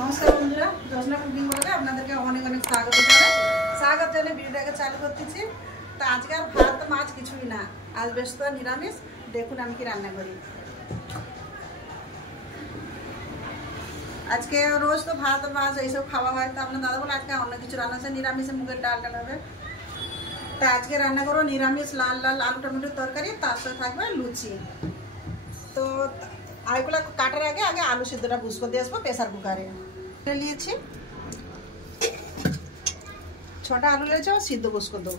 নমস্কার বন্ধুরা, জোসনা কুকিং ব্লগে আপনাদেরকে অনেক অনেক স্বাগত জানিয়ে ভিডিওটাকে চালু করতেছি। তো আজকে আর ভাত মাছ কিছুই না, আজ বৃহস্পতিবার নিরামিষ। দেখুন আমি কি রান্না করি। আজকে রোজ তো ভাত মাছ এইসব খাওয়া হয়, তো আপনার দাদা বলে আজকে অন্য কিছু রান্না আছে, নিরামিষে মুগের ডাল হবে। তা আজকে রান্না করবো নিরামিষ লাল লাল আলু টমেটোর তরকারি, তার সাথে থাকবে লুচি। তো আলুগুলো কাটার আগে আগে আলু সিদ্ধটা বুঝ করে দিয়ে আসবো প্রেসার কুকারে। নিয়েছি 6টা আলু নিয়েছি, সিদ্ধ বুঝ করে দেবো।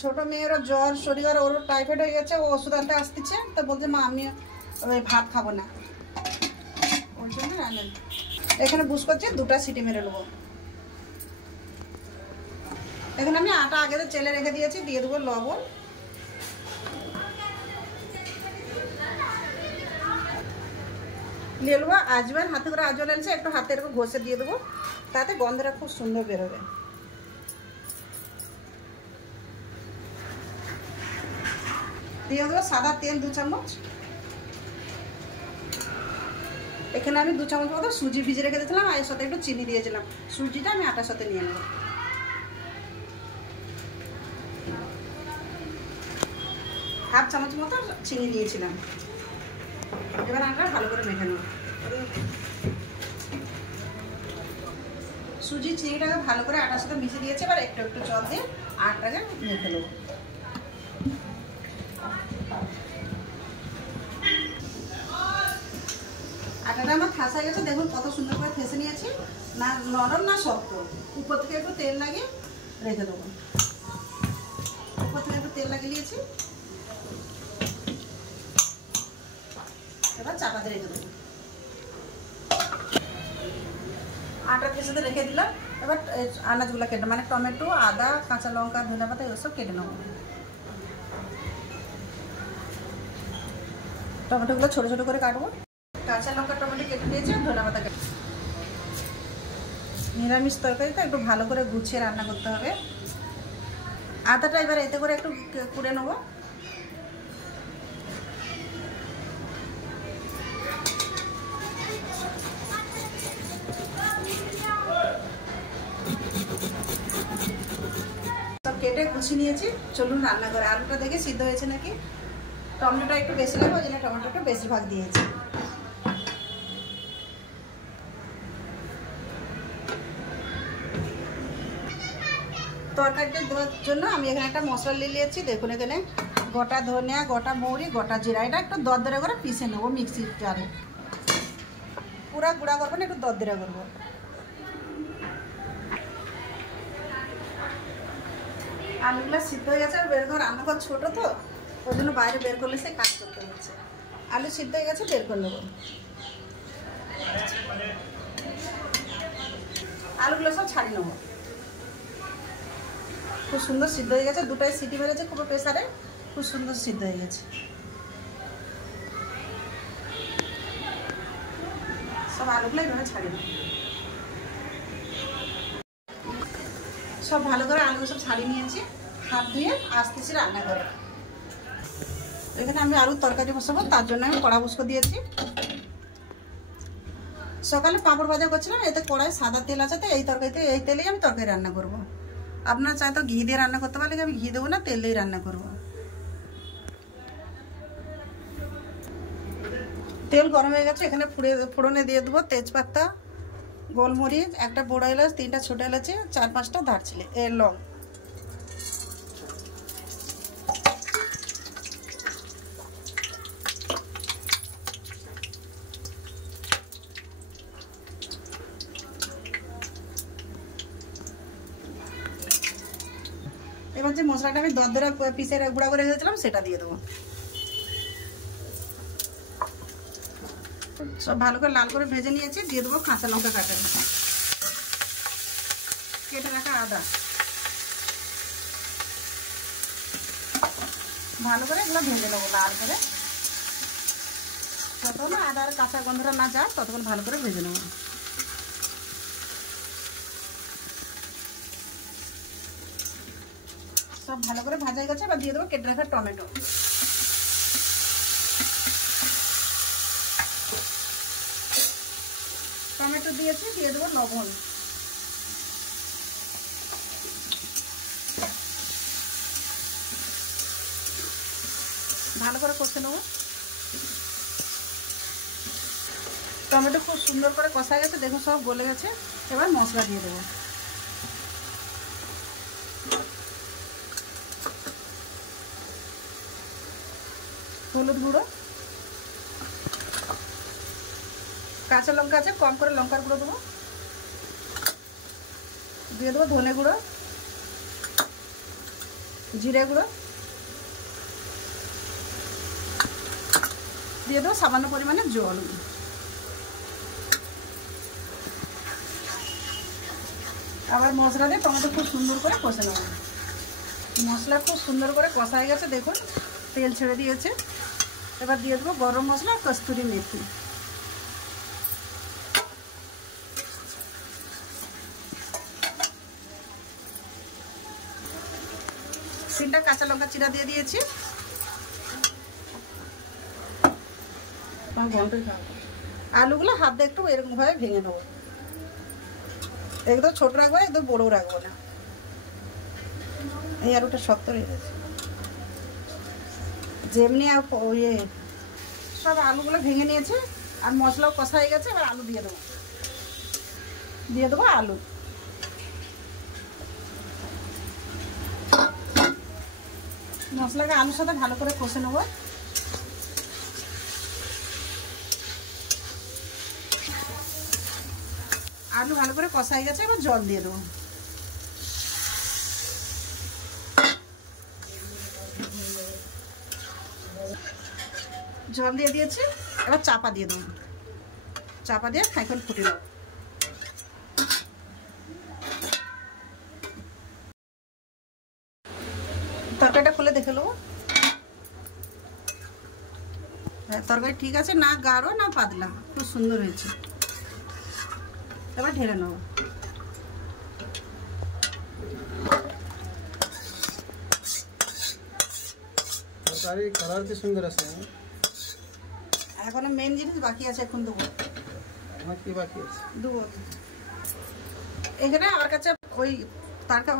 ছোট মেয়েরও জ্বর শরীর, ওর টাইফয়েড হয়ে গেছে, ও ওষুধ আনতে আসতেছে। তো বলছে মা আমি ওই ভাত খাবো না, ওই জন্য রান্না। এখানে বুঝ করছি 2টা সিটি মেরে নেবো। এখানে আমি আটা আগে চেলে রেখে দিয়েছি, দিয়ে দেবো লবণ, নিয়ে নেবো আজওয়ান, হাতে করে আজওয়ান এনেছে, একটু হাতে এরকম ঘষে দিয়ে দেবো, তাতে গন্ধটা খুব সুন্দর বেরোবে। দিয়ে দেবো সাদা তেল 2 চামচ। এখানে আমি 2 চামচ মতো সুজি ভিজে রেখে দিয়েছিলাম, আর এর সাথে একটু চিনি দিয়েছিলাম। সুজিটা আমি আটার সাথে নিয়ে নেব। হাফ চামচ মতো চিনি দিয়েছিলাম। এবার আটা ভালো করে মেখে নেব। সুজি চিনিটাকে ভালো করে আটার সাথে মিশিয়ে দিয়েছি, এবার একটু একটু জল দিয়ে আটাটাকে মেখে নেব। আটাটা আমার ঠাসা গেছে, দেখুন কত সুন্দর করে ঠেসে নিয়েছি, না নরম না শক্ত। উপর থেকে একটু তেল লাগিয়ে রেখে দেবো। উপর থেকে একটু তেল লাগিয়ে নিয়েছি, এবার চাপা দিয়ে রেখে দেবো। আটা ঠেসে রেখে দিলাম। এবার আনাজগুলো কেটে, মানে টমেটো, আদা, কাঁচা লঙ্কা, ধনে পাতা এসব কেটে নেবো। টমেটোগুলো ছোটো ছোটো করে কাটবো। কাঁচা লঙ্কা টমেটো কেটে দিয়েছি, ধনে পাতা কেটে। নিরামিষ তরকারিটা একটু ভালো করে গুছিয়ে রান্না করতে হবে। আদাটা এবার এতে করে একটু কুড়ে নেবো। সব কেটে গুছিয়ে নিয়েছি, চলুন রান্না করে। আলুটা দেখে সিদ্ধ হয়েছে নাকি। টমেটোটা একটু বেশি লাগবে, ওই জন্য টমেটোটা বেশিরভাগ দিয়েছি। তরকারিটা দেওয়ার জন্য আমি এখানে একটা মশলা নিয়ে নিয়েছি। দেখুন এখানে গোটা ধনিয়া, গোটা মৌরি, গোটা জিরা, এটা একটু দরদরে করে পিষে নেবো মিক্সির জারে। পুরা গুঁড়া করবো না, একটু দরদরে করবো। আলুগুলো সিদ্ধ হয়ে গেছে, আর বের করে রান্নাঘর ছোটো তো, ওই জন্য বাইরে বের করলে সে কাজ করতে হচ্ছে। আলু সিদ্ধ হয়ে গেছে, বের করে নেবো। আলুগুলো সব ছাড়িয়ে নেবো। খুব সুন্দর সিদ্ধ হয়ে গেছে, 2টাই সিটি মেরেছে খুব প্রেসারে, খুব সুন্দর সিদ্ধ হয়ে গেছে। সব আলুগুলো এইভাবে ছাড়িয়ে নেব। সব ভালো করে আলু সব ছাড়িয়ে নিয়েছি, হাত ধুয়ে আসতেছি রান্না করে। এখানে আমি আলুর তরকারি বসাবো, তার জন্য আমি কড়া বসিয়ে দিয়েছি। সকালে পাঁপড় ভাজা করছিলাম, এতে কড়াই সাদা তেল আছে, তো এই তরকারিতে এই তেলেই আমি তরকারি রান্না করব। আপনারা চাই তো ঘি দিয়ে রান্না করতে পারলে, আমি ঘি দেবো না, তেল দিয়েই রান্না করব। তেল গরম হয়ে গেছে, এখানে ফোড়নে দিয়ে দেবো তেজপাতা, গোলমরিচ, একটা বড় এলাচ, 3টা ছোট এলাচি, 4-5টা দারচিনি লং। এবার যে মশলাটা আমি দরদরে পিসে গুঁড়া করে রেখেছিলাম সেটা দিয়ে দেবো। সব ভালো করে লাল করে ভেজে নিয়েছি, দিয়ে দেবো কাঁচা লঙ্কা কাটা, কেটে রাখা আদা। ভালো করে এগুলো ভেজে নেবো লাল করে, যতক্ষণ আদার কাঁচা গন্ধটা না যায় ততক্ষণ ভালো করে ভেজে নেবো। সব ভালো করে ভাজা গেছে, এবার দিয়ে দেবো কেটে রাখা টমেটো। একটু দিয়েছি, দিয়ে দেবো লবণ। ভালো করে কষে নেবো। টমেটো খুব সুন্দর করে কষা গেছে, দেখুন সব গলে গেছে। এবার মশলা দিয়ে দেবো। হলুদ গুঁড়ো, কাঁচা লঙ্কা আছে, কম করে লঙ্কার গুঁড়ো দেবো। দিয়ে দেবো ধনে গুঁড়ো, জিরে গুঁড়ো, দিয়ে দেবো সামান্য পরিমাণে জল। আবার মশলা দিয়ে টমেটো খুব সুন্দর করে কষে নেব। মশলা খুব সুন্দর করে কষা হয়ে গেছে, দেখুন তেল ছেড়ে দিয়েছে। এবার দিয়ে দেবো গরম মশলা আর কস্তুরি মেথি। তিনটা কাঁচা লঙ্কা চিরা দিয়ে দিয়েছি। আলুগুলো হাত দিয়ে একটু এরকম ভাবে ভেঙে নেবো। একদম ছোট রাখবো, একদম বড়ও রাখবো না। এই আলুটা শক্ত হয়ে গেছে। যেমনি ইয়ে সব আলুগুলো ভেঙে নিয়েছে আর মশলাও কষা হয়ে গেছে। এবার আলু দিয়ে দেবো। দিয়ে দেবো আলু। মশলাকে আলুর সাথে ভালো করে কষে নেবো। আলু ভালো করে কষা হয়ে গেছে, এবার জল দিয়ে দেবো। জল দিয়ে দিয়েছি, এবার চাপা দিয়ে দেবো। চাপা দিয়ে খাইখন ফুটে দেবো। তরকারিটা খুলে দেখে নেবো। তরকারি ঠিক আছে, না গাঢ় না পাতলা, খুব সুন্দর হয়েছে। এবার ঢেলে নেবো। তরকারি কালার কি সুন্দর আছে। এখনো মেন জিনিস বাকি আছে, এখন দেবো। আমার কি বাকি আছে? দেবো। এখানে আমার কাছে ওই তারকা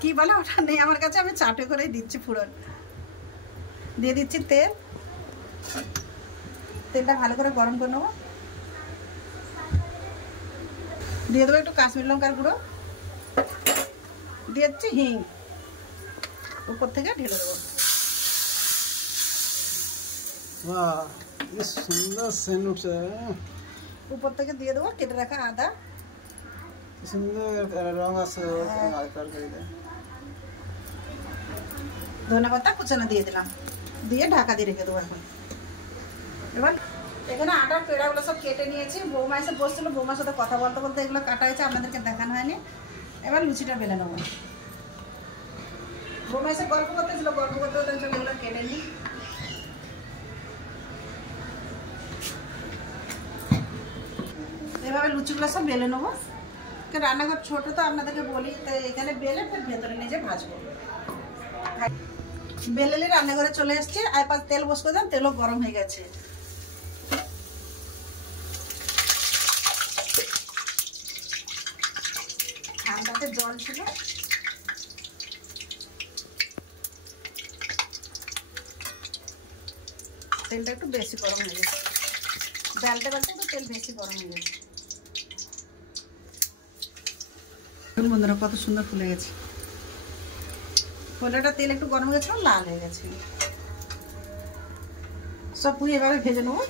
কি বলে ওটা নেই আমার কাছে, আমি চাটে করে দিচ্ছি ফুরন। দিয়ে দিচ্ছি তেল। তেলটা ভালো করে গরম করে নেবো। দিয়ে দেবো একটু কাশ্মীর লঙ্কার গুঁড়ো, দিয়ে দিচ্ছি হিং, উপর থেকে ঢেলে দেবো। বাহ, কি সুন্দর সেন্ট উঠছে। উপর থেকে দিয়ে দেবো কেটে রাখা আদা। কি সুন্দর রং আছে তরকারিতে। ধনেপাতা কুচানো দিয়ে দিলাম, দিয়ে ঢাকা দিয়ে রেখে দেবো। এখন এবার এখানে আটার পেড়াগুলো সব কেটে নিয়েছি। বৌমা এসে বসছিল, বৌমার সাথে কথা বলতে বলতে এগুলো কাটা হয়েছে, আপনাদেরকে দেখানো হয়নি। এবার লুচিটা বেলে নেবো। বৌমা এসে গল্প করতেছিল, গল্প করতে করতে এগুলো কেটে নিই। এভাবে লুচিগুলো সব বেলে নেবো। রান্নাঘর ছোট তো আপনাদেরকে বলি, তো এখানে বেলে ফের ভেতরে নিজে ভাজবো। বেলেলে রান্নাঘরে চলে এসছে। আর পাশ তেল বস করে দেন, তেলও গরম হয়ে গেছে। ঠান্ডাতে জল ছিল, তেলটা একটু বেশি গরম হয়ে গেছে। বেলতে বেলতে একটু তেল বেশি গরম হয়ে গেছে। বন্ধুরা কত সুন্দর ফুলে গেছে। ফোলাটা তেল একটু গরম হয়ে গেছে, লাল হয়ে গেছে। সব পুরি এভাবে ভেজে নেবো।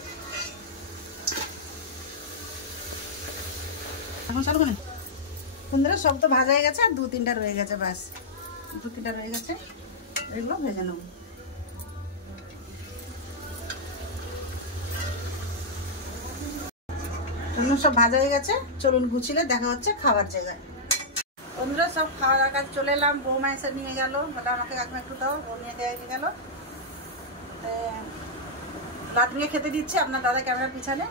এখন চলো না বন্ধুরা, সব তো ভাজা হয়ে গেছে, আর দু তিনটা রয়ে গেছে, ব্যাস দু তিনটা রয়ে গেছে। এগুলো ভেজে নেবো। সব ভাজা হয়ে গেছে, চলুন গুছিয়ে দেখা হচ্ছে খাবার জায়গায়। বন্ধুরা সব খাওয়া দাওয়ার কাছে চলে এলাম। বৌমা এসে নিয়ে গেল, বলে আমাকে এখন একটু দাও, ও নিয়ে গেল। রাত নিয়ে খেতে দিচ্ছে। আপনার দাদা ক্যামেরার পিছনে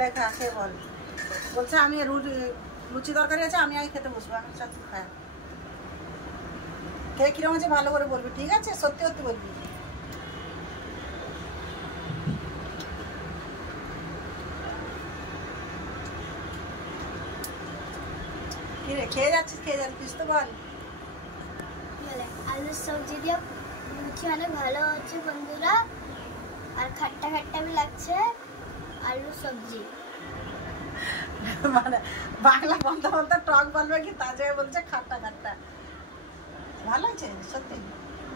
লেখা খেয়ে বলছে আমি লুচি তরকারি আছে, আমি আগে খেতে বসবো। আমি সব খাই, খেয়ে কিরকম আছে ভালো করে বলবি, ঠিক আছে? সত্যি সত্যি বলবি। কি রে খেয়ে যাচ্ছিস তো বল। আলুর সবজি দিয়ে লুচি অনেক ভালো হচ্ছে বন্ধুরা, আর খাট্টা খাট্টা भी লাগছে আলুর সবজি। মানে বাংলা বলতে বলতে টক বলবে কি, তার জায়গায় বলছে খাট্টা খাট্টা। ভালো আছে সত্যি।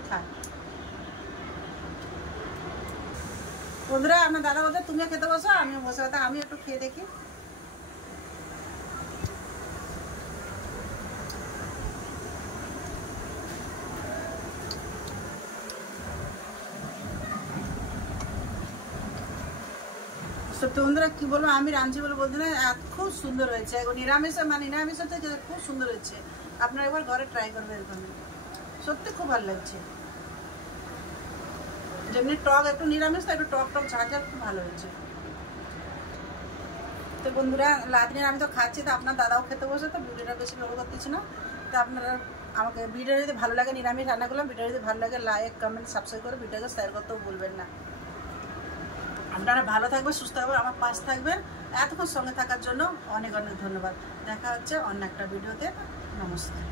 খান বন্ধুরা, আপনার দাদা বলতে তুমিও খেতে বসো, আমিও বসে কথা, আমি একটু খেয়ে দেখি। সত্যি বন্ধুরা কি বলবো, আমি রাঁধছি বলে বলতে না, খুব সুন্দর হয়েছে। নিরামিষ মানে নিরামিষের থেকে খুব সুন্দর হয়েছে। আপনারা একবার ঘরে ট্রাই করবেন এরকম, সত্যি খুব ভালো লাগছে। যেমনি টক একটু নিরামিষ, একটু টক ঝাঁঝ খুব ভালো হয়েছে। তো বন্ধুরা লাদিনের আমি তো খাচ্ছি, তো আপনার দাদাও খেতে বসে, তো ভিডিওটা বেশি বড় করতেছি না। তো আপনারা আমাকে ভিডিও যদি ভালো লাগে, নিরামিষ রান্না করলাম, ভিডিও যদি ভালো লাগে লাইক কমেন্ট সাবস্ক্রাইব করে ভিডিওকে শেয়ার করতেও ভুলবেন না। আপনারা ভালো থাকবেন, সুস্থ থাকবেন, আমার পাশে থাকবেন। এতক্ষণ সঙ্গে থাকার জন্য অনেক অনেক ধন্যবাদ। দেখা হচ্ছে অন্য একটা ভিডিওতে। নমস্কার।